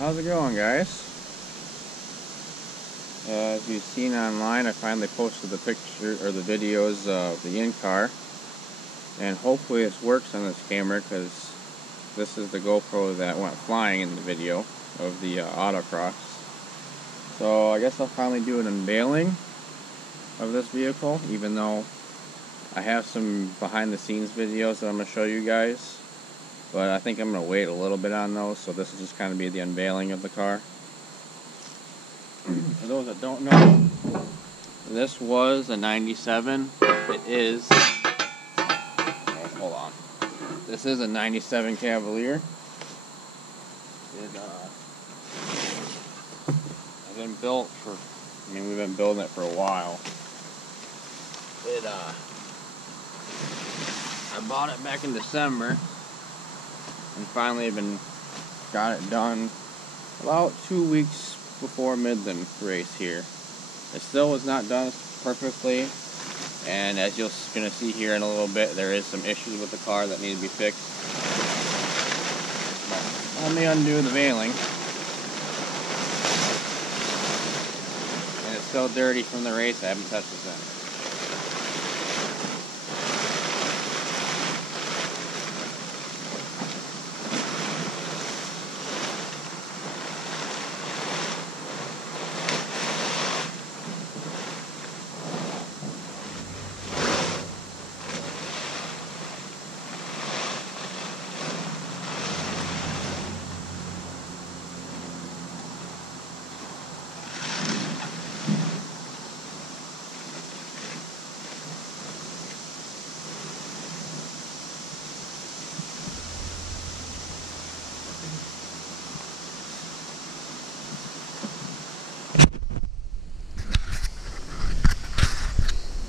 How's it going, guys? As you've seen online, I finally posted the picture or the videos of the in-car, and hopefully this works on this camera because this is the GoPro that went flying in the video of the autocross. So I guess I'll finally do an unveiling of this vehicle, even though I have some behind the scenes videos that I'm going to show you guys. But I think I'm going to wait a little bit on those, so this is just kind of be the unveiling of the car. For those that don't know, this was a 97. It is, hold on. This is a 97 Cavalier. I've been built for, we've been building it for a while. I bought it back in December. And finally got it done about 2 weeks before Midland race here. It still was not done perfectly, and as you're going to see here in a little bit, there is some issues with the car that need to be fixed. But let me undo the veiling. And it's still dirty from the race. I haven't touched it since.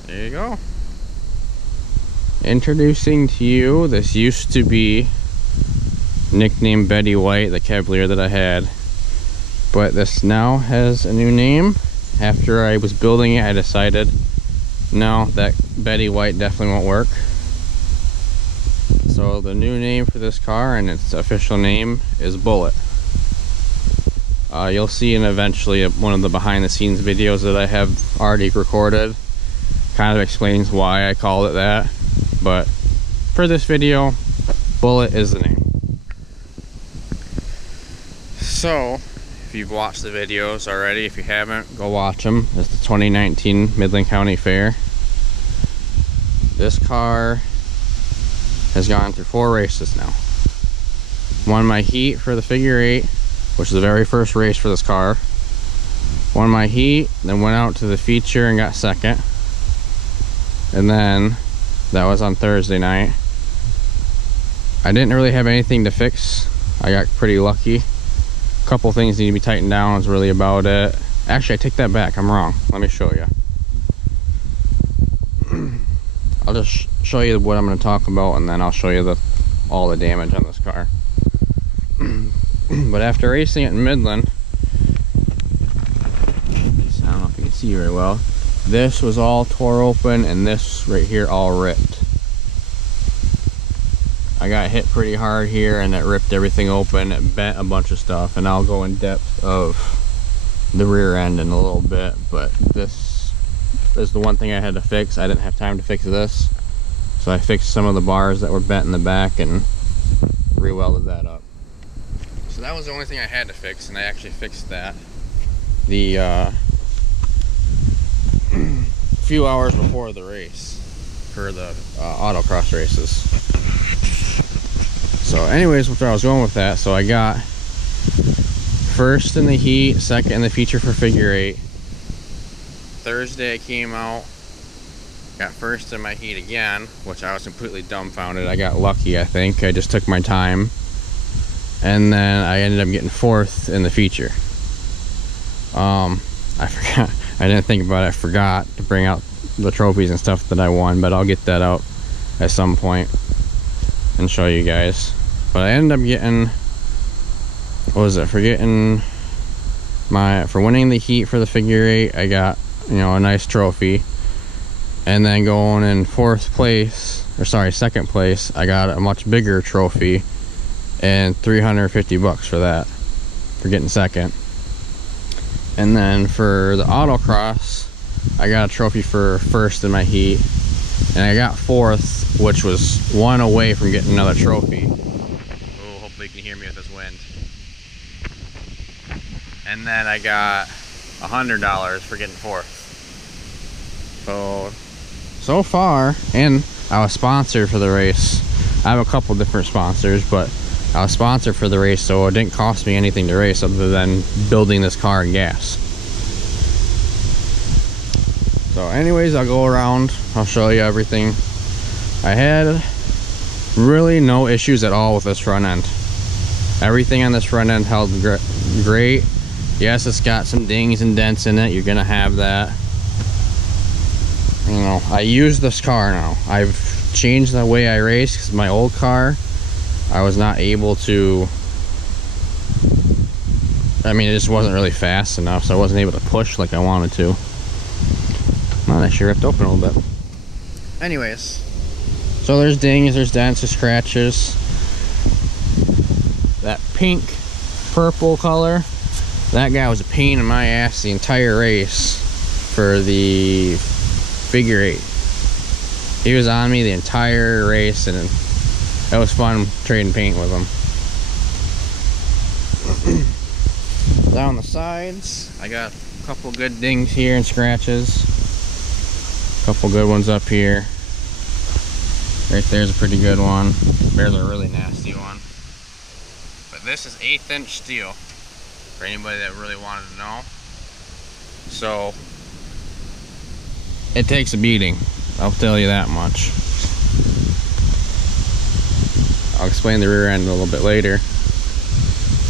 There you go. Introducing to you, this used to be nicknamed Betty White, the Cavalier that I had. But this now has a new name. After I was building it, I decided, no, that Betty White definitely won't work. So the new name for this car, and its official name, is Bullet. You'll see in eventually one of the behind the scenes videos that I have already recorded. Kind of explains why I called it that, but for this video, Bullet is the name. So, if you've watched the videos already, if you haven't, go watch them. It's the 2019 Midland County Fair. This car has gone through 4 races now. Won my heat for the figure 8, which is the very first race for this car. Won my heat, then went out to the feature and got second. And then that was on Thursday night. I didn't really have anything to fix. I got pretty lucky. A couple things need to be tightened down was really about it. Actually, I take that back. I'm wrong. Let me show you. I'll just show you what I'm going to talk about, and then I'll show you all the damage on this car. But after racing it in Midland, I don't know if you can see very well, this was all tore open, and this right here all ripped. I got hit pretty hard here, and it ripped everything open. It bent a bunch of stuff, and I'll go in depth of the rear end in a little bit. But this is the one thing I had to fix. I didn't have time to fix this, so I fixed some of the bars that were bent in the back and re-welded that up. So that was the only thing I had to fix, and I actually fixed that. The few hours before the race for the autocross races. So anyways, where I was going with that, so I got first in the heat, second in the feature for figure 8. Thursday I came out, got first in my heat again, which I was completely dumbfounded. I got lucky, I think. I just took my time, and then I ended up getting 4th in the feature. I forgot, I didn't think about it. I forgot to bring out the trophies and stuff that I won, but I'll get that out at some point and show you guys. But I ended up getting, what was it, for winning the heat for the figure 8, I got, a nice trophy. And then going in 4th place, or sorry, 2nd place, I got a much bigger trophy and $350 for that. for getting second. And then for the autocross, I got a trophy for first in my heat, and I got fourth, which was one away from getting another trophy. Oh, hopefully you can hear me with this wind. And then I got $100 for getting fourth. So far, and I was sponsored for the race. I have a couple different sponsors, but I was sponsored for the race, so it didn't cost me anything to race other than building this car and gas. So anyways, I'll go around, I'll show you everything. I had really no issues at all with this front end. Everything on this front end held great. Yes, it's got some dings and dents in it. You're gonna have that. You know, I use this car now. I've changed the way I race because my old car, I was not able to, I mean, it just wasn't really fast enough, so I wasn't able to push like I wanted to. Well, that actually ripped open a little bit. Anyways, so there's dings, there's dents, there's scratches. That pink purple color, that guy was a pain in my ass the entire race for the figure 8. He was on me the entire race, and it was fun trading paint with him. Down the sides, I got a couple good dings here and scratches. A couple good ones up here. Right there's a pretty good one. There's a really nasty one. But this is 1/8 inch steel, for anybody that really wanted to know. So it takes a beating, I'll tell you that much. I'll explain the rear end a little bit later.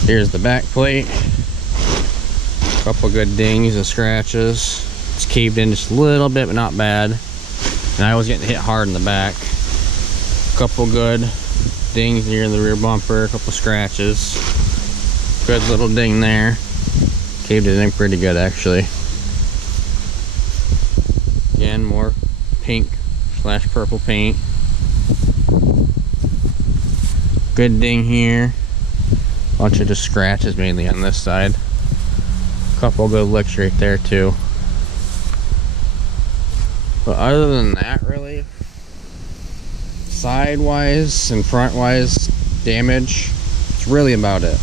Here's the back plate. A couple good dings and scratches. It's caved in just a little bit, but not bad. And I was getting hit hard in the back. A couple good dings here in the rear bumper, a couple scratches. Good little ding there. Caved it in pretty good, actually. Again, more pink / purple paint. Good ding here. Bunch of just scratches mainly on this side. Couple good licks right there too. But other than that, really, side-wise and front-wise damage, it's really about it.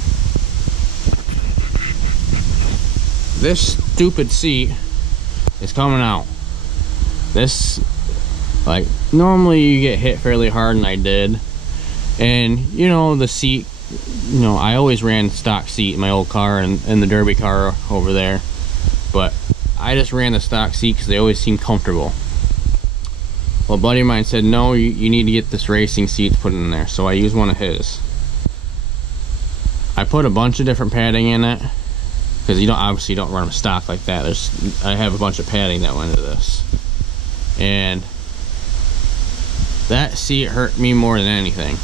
This stupid seat is coming out. This, like, normally you get hit fairly hard, and I did. And, you know, the seat, you know, I always ran stock seat in my old car and in the derby car over there. But I just ran the stock seat because they always seemed comfortable. Well, a buddy of mine said, no, you need to get this racing seat put in there. So I used one of his. I put a bunch of different padding in it, because you don't, obviously don't run them stock like that. I have a bunch of padding that went into this. And that seat hurt me more than anything.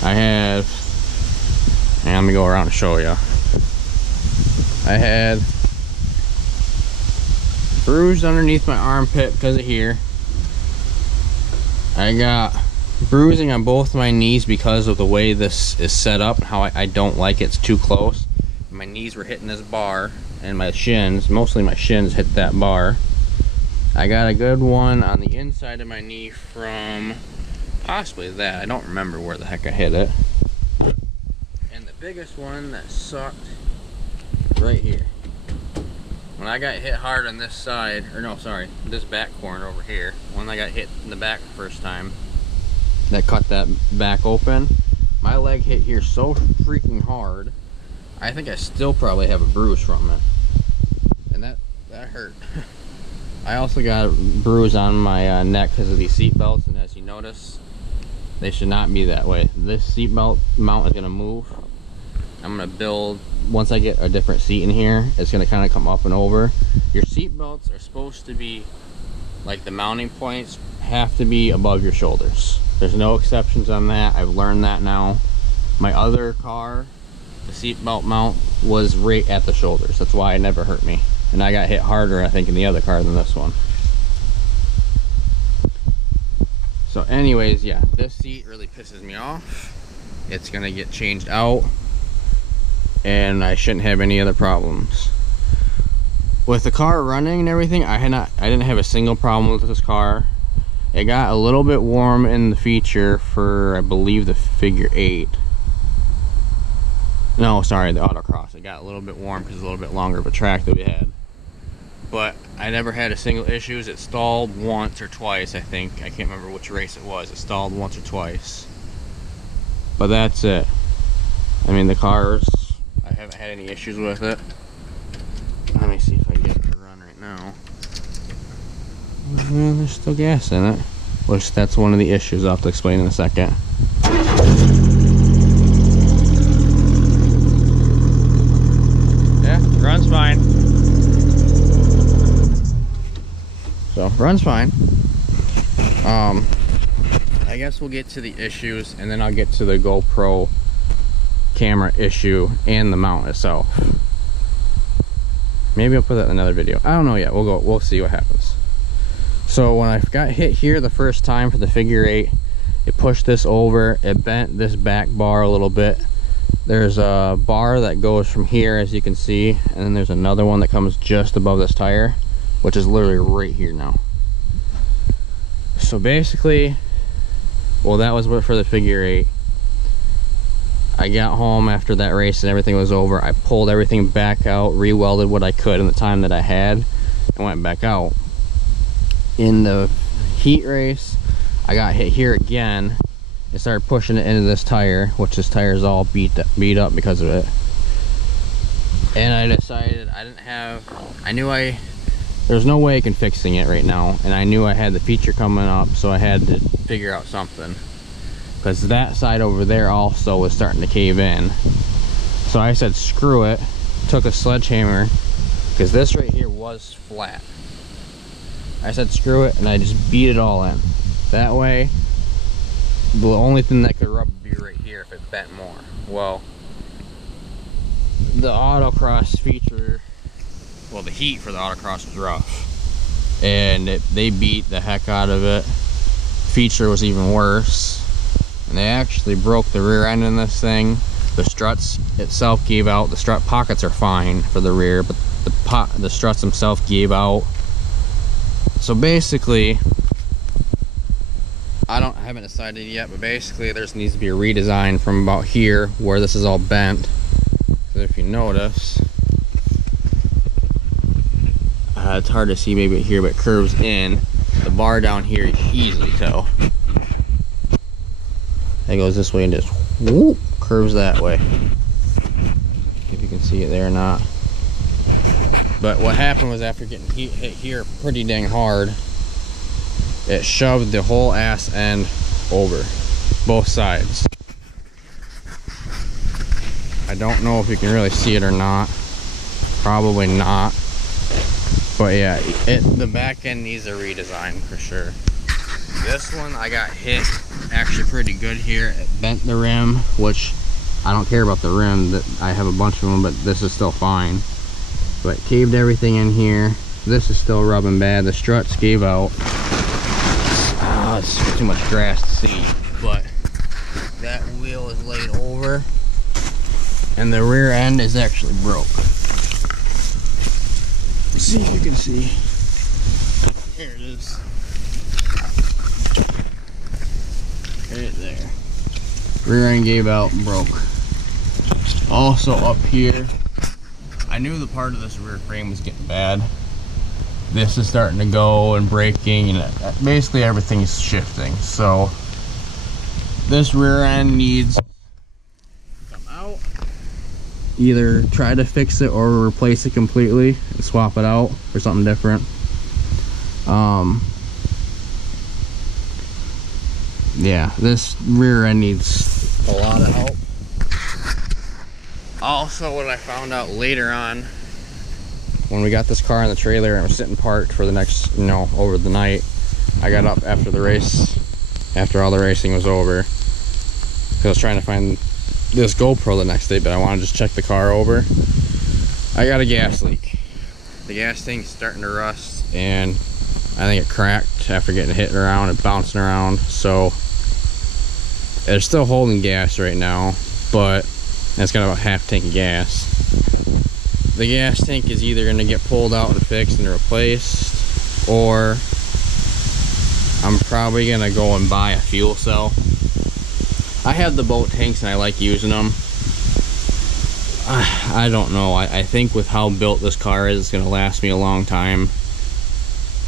I have, and let me go around and show you. I had bruised underneath my armpit because of here. I got bruising on both my knees because of the way this is set up, how I don't like it. It's too close. My knees were hitting this bar, and my shins, mostly my shins, hit that bar. I got a good one on the inside of my knee from possibly that. I don't remember where the heck I hit it. And the biggest one that sucked right here. When I got hit hard on this side, or no, sorry, this back corner over here, when I got hit in the back the first time, that cut that back open, my leg hit here so freaking hard, I think I still probably have a bruise from it. And that hurt. I also got a bruise on my neck because of these seat belts, and as you notice, they should not be that way. This seat belt mount is going to move. I'm going to build, once I get a different seat in here, it's going to kind of come up and over. Your seat belts are supposed to be, like the mounting points, have to be above your shoulders. There's no exceptions on that. I've learned that now. My other car, the seat belt mount was right at the shoulders. That's why it never hurt me. And I got hit harder, I think, in the other car than this one. So anyways, yeah, this seat really pisses me off. It's gonna get changed out. and I shouldn't have any other problems. With the car running and everything, I didn't have a single problem with this car. It got a little bit warm in the feature for, I believe, the figure 8. No, sorry, the autocross. It got a little bit warm because it's a little bit longer of a track that we had. But I never had a single issues. It stalled once or twice, I think. I can't remember which race it was. It stalled once or twice. But that's it. I mean, the cars, I haven't had any issues with it. Let me see if I can get it to run right now. Well, there's still gas in it. Which, that's one of the issues I'll have to explain in a second. Yeah, runs fine. So, runs fine. I guess we'll get to the issues, and then I'll get to the GoPro camera issue and the mount itself. Maybe I'll put that in another video. I don't know yet. We'll see what happens. So when I got hit here the first time for the figure 8, it pushed this over, it bent this back bar a little bit. There's a bar that goes from here, as you can see, and then there's another one that comes just above this tire, which is literally right here now. So basically, well, that was what for the figure 8. I got home after that race and everything was over. I pulled everything back out, re-welded what I could in the time that I had, and went back out. In the heat race, I got hit here again. It started pushing it into this tire, which this tire is all beat up because of it. And I decided there's no way I can fixing it right now, and I knew I had the feature coming up, so I had to figure out something. Because that side over there also was starting to cave in. So I said screw it, took a sledgehammer, because this right here was flat. I said screw it, and I just beat it all in. That way, the only thing that could rub would be right here if it bent more. Well, the autocross feature, well, the heat for the autocross was rough, and they beat the heck out of it. Feature was even worse, and they actually broke the rear end in this thing. The struts itself gave out. The strut pockets are fine for the rear, but the struts themselves gave out. So basically, I haven't decided yet, but basically there needs to be a redesign from about here where this is all bent. So if you notice, it's hard to see maybe here, but it curves in. The bar down here, you can easily tell. It goes this way and just whoop, curves that way. If you can see it there or not. But what happened was, after getting hit here pretty dang hard, it shoved the whole ass end over, both sides. I don't know if you can really see it or not. Probably not. But yeah, the back end needs a redesign for sure. This one, I got hit actually pretty good here. It bent the rim, which I don't care about the rim. That I have a bunch of them, but this is still fine. But caved everything in here. This is still rubbing bad. The struts gave out. It's too much grass to see. But that wheel is laid over, and the rear end is actually broke. Let's see if you can see. There it is. Right there. Rear end gave out and broke. Also up here, I knew the part of this rear frame was getting bad. This is starting to go and breaking, and basically everything is shifting. So this rear end needs to come out. Either try to fix it or replace it completely and swap it out for something different. Yeah, this rear end needs a lot of help. Also, what I found out later on, when we got this car in the trailer and was sitting parked for the next, over the night, I got up after the race, after all the racing was over, because I was trying to find this GoPro the next day, but I wanted to just check the car over. I got a gas leak. The gas thing's starting to rust, and I think it cracked after getting hit around and bouncing around. So it's still holding gas right now, but and it's got about half tank of gas. The gas tank is either going to get pulled out and fixed and replaced, or I'm probably going to go and buy a fuel cell. I have the boat tanks and I like using them. I don't know. I think with how built this car is, it's going to last me a long time.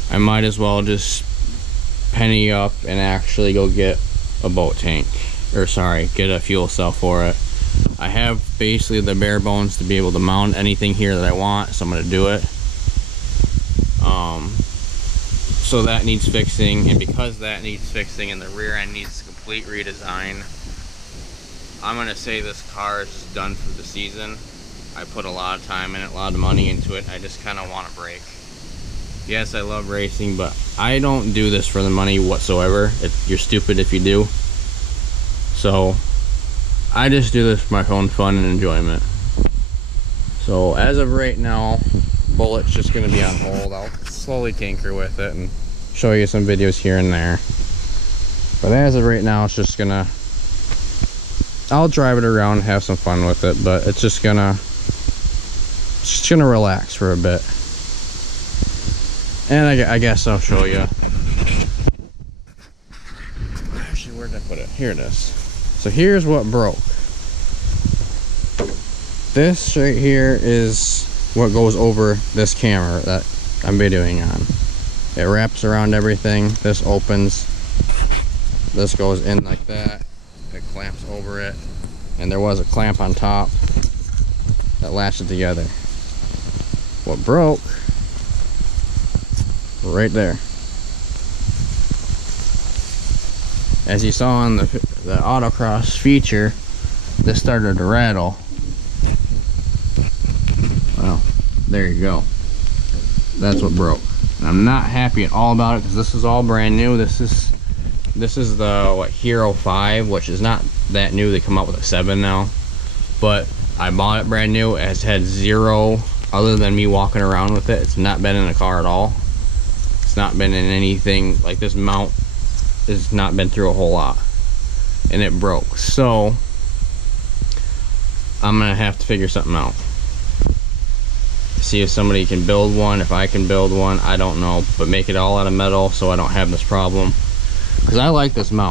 I might as well just penny up and actually go get a boat tank. Or sorry, get a fuel cell for it. I have basically the bare bones to be able to mount anything here that I want, so I'm going to do it. So that needs fixing, and because that needs fixing and the rear end needs a complete redesign, I'm going to say this car is done for the season. I put a lot of time in it, a lot of money into it. I just kind of want a break. Yes, I love racing, but I don't do this for the money whatsoever. You're stupid if you do. So I just do this for my own fun and enjoyment. So as of right now, Bullet's just going to be on hold. I'll slowly tinker with it and show you some videos here and there. But as of right now, it's just gonna, I'll drive it around and have some fun with it, but it's just gonna relax for a bit. And I guess I'll show you. Actually, where did I put it? Here it is. So here's what broke. This right here is what goes over this camera that I'm videoing on. It wraps around everything. This opens. This goes in like that. It clamps over it. And there was a clamp on top that latched it together. What broke? Right there. As you saw on the autocross feature, this started to rattle. Well, there you go. That's what broke. And I'm not happy at all about it because this is all brand new. This is the Hero 5, which is not that new. They come out with a 7 now, but I bought it brand new. It has had zero, other than me walking around with it. It's not been in a car at all. It's not been in anything. Like, this mount has not been through a whole lot, and it broke. So I'm gonna have to figure something out. See if somebody can build one, if I can build one, I don't know, but make it all out of metal so I don't have this problem, because I like this mount.